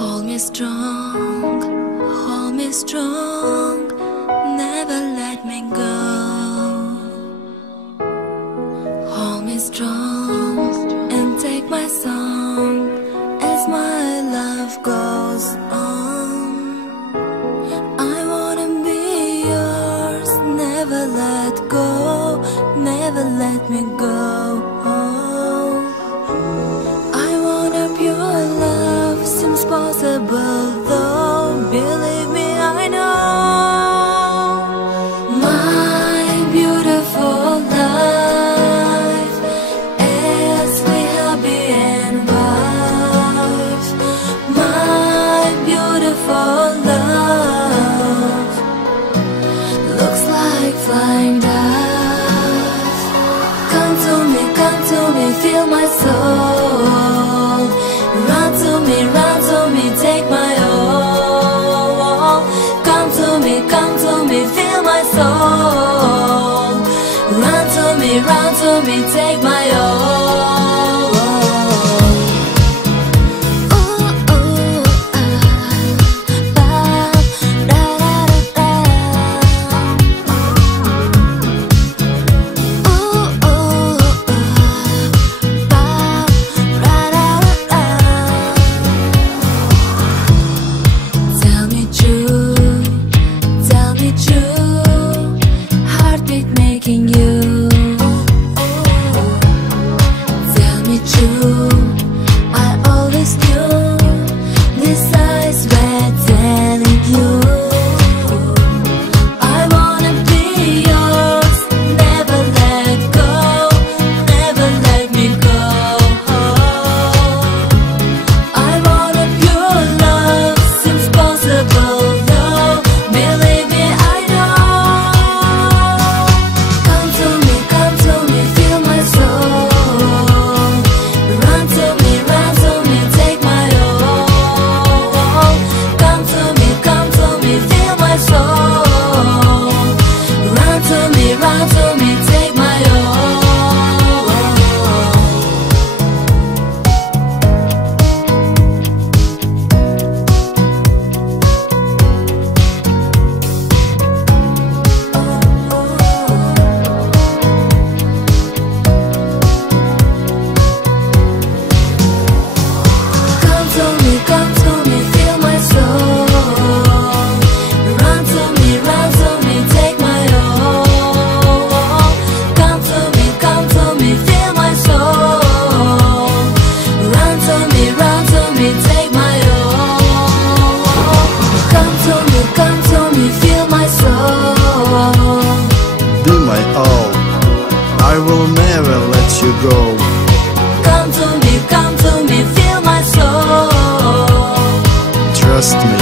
hold me strong, never let me go. Hold me strong and take my song as my love goes on. I wanna be yours, never let go, never let me go. I want a pure love, seems possible though, believe me I know. My beautiful life is we happy and wife. My beautiful love looks like flying dust. Come to me, feel my soul. Run to me, take my all. Come to me, feel my soul. Run to me, take my all. I will never let you go. Come to me, feel my soul. Trust me.